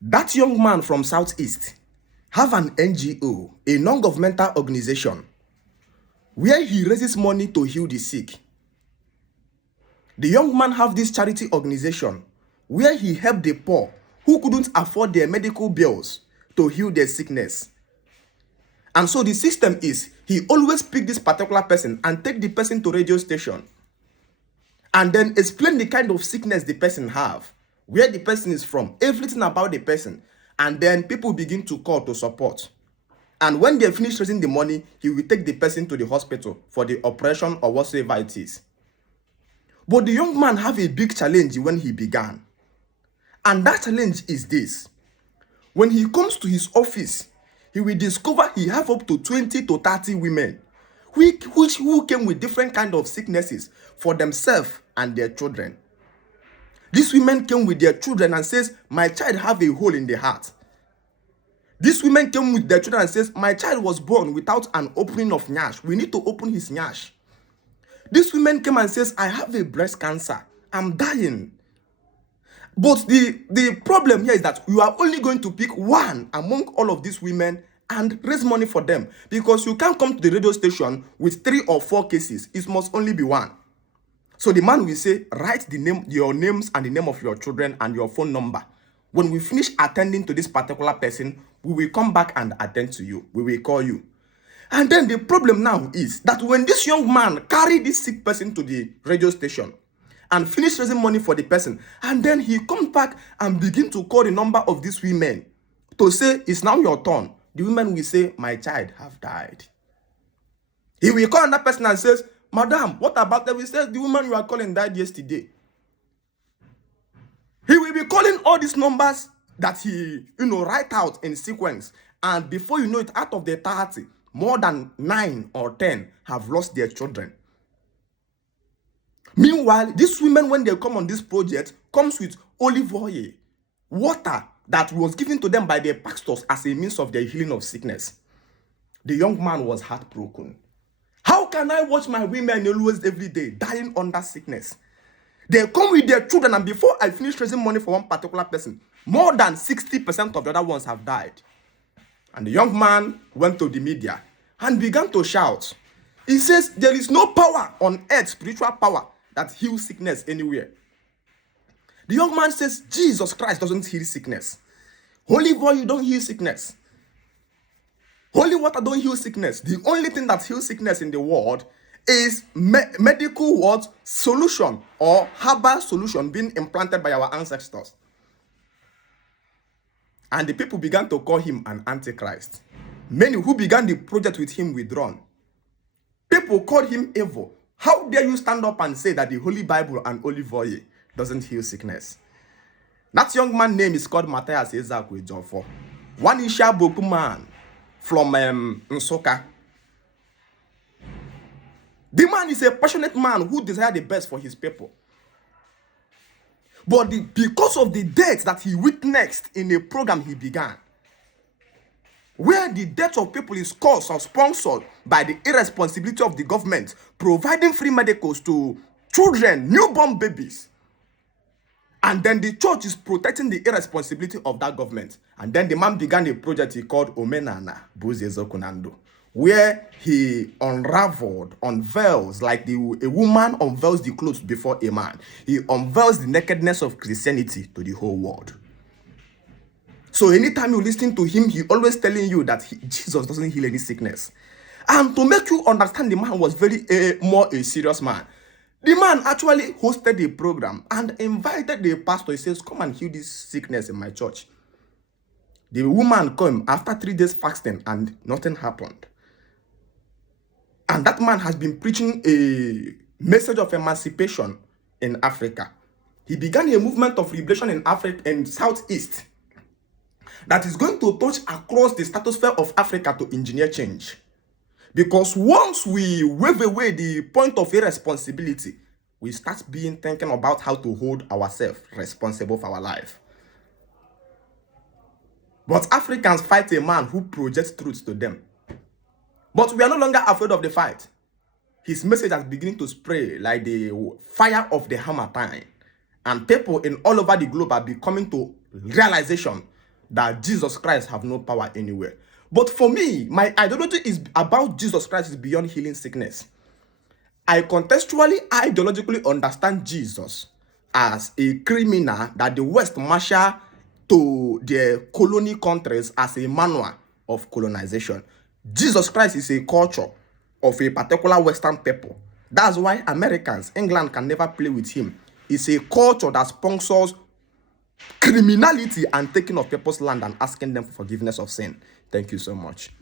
That young man from Southeast have an NGO, a non-governmental organization, where he raises money to heal the sick. The young man have this charity organization where he helped the poor who couldn't afford their medical bills to heal their sickness. And so the system is, he always pick this particular person and take the person to radio station and then explain the kind of sickness the person have, where the person is from, everything about the person. And then people begin to call to support. And when they finish raising the money, he will take the person to the hospital for the operation or whatsoever it is. But the young man have a big challenge when he began. And that challenge is this. When he comes to his office, he will discover he have up to 20 to 30 women who came with different kind of sicknesses for themselves and their children. These women came with their children and says, my child have a hole in the heart. These women came with their children and says, my child was born without an opening of nyash. We need to open his nyash. These women came and says, I have a breast cancer. I'm dying. But the problem here is that you are only going to pick one among all of these women and raise money for them, because you can't come to the radio station with 3 or 4 cases. It must only be one. So the man will say, write your names and the name of your children and your phone number. When we finish attending to this particular person, we will come back and attend to you. We will call you. And then the problem now is that when this young man carry this sick person to the radio station and finish raising money for the person, and then he comes back and begin to call the number of these women to say, it's now your turn. The women will say, my child have died. He will call another person and says, madam, what about that? We said the woman you are calling died yesterday. He will be calling all these numbers that he, write out in sequence. And before you know it, out of the 30, more than 9 or 10 have lost their children. Meanwhile, these women, when they come on this project, comes with olive oil, water that was given to them by their pastors as a means of their healing of sickness. The young man was heartbroken. How can I watch my women always every day dying under sickness? They come with their children, and before I finish raising money for one particular person, more than 60% of the other ones have died. And the young man went to the media and began to shout. He says, there is no power on earth, spiritual power, that heals sickness anywhere. The young man says, Jesus Christ doesn't heal sickness. Holy oil don't heal sickness. Holy water don't heal sickness. The only thing that heals sickness in the world is medical what solution or herbal solution being implanted by our ancestors. And the people began to call him an antichrist. Many who began the project with him withdrawn. People called him evil. How dare you stand up and say that the Holy Bible and olive oil doesn't heal sickness? That young man's name is called Matthias Ezekwe Jofo. One Isha Boku man from Nsoka. The man is a passionate man who desires the best for his people. But because of the death that he witnessed in a program he began, where the death of people is caused or sponsored by the irresponsibility of the government providing free medicals to children, newborn babies, and then the church is protecting the irresponsibility of that government. And then the man began a project he called Omenana Buzezokunando, where he unveils, like a woman unveils the clothes before a man. He unveils the nakedness of Christianity to the whole world. So anytime you listen to him, he always telling you that Jesus doesn't heal any sickness. And to make you understand, the man was more a serious man. The man actually hosted a program and invited the pastor. He says, come and heal this sickness in my church. The woman came after 3 days fasting and nothing happened. And that man has been preaching a message of emancipation in Africa. He began a movement of liberation in Africa and Southeast that is going to touch across the stratosphere of Africa to engineer change. Because once we wave away the point of irresponsibility, we start thinking about how to hold ourselves responsible for our life. But Africans fight a man who projects truth to them. But we are no longer afraid of the fight. His message has begun to spray like the fire of the Hammertime. And people in all over the globe are becoming to realization that Jesus Christ have no power anywhere. But for me, my ideology is about Jesus Christ is beyond healing sickness. I contextually, ideologically understand Jesus as a criminal that the West marshal to their colony countries as a manual of colonization. Jesus Christ is a culture of a particular Western people. That's why Americans, England can never play with him. It's a culture that sponsors criminality and taking of people's land and asking them for forgiveness of sin. Thank you so much.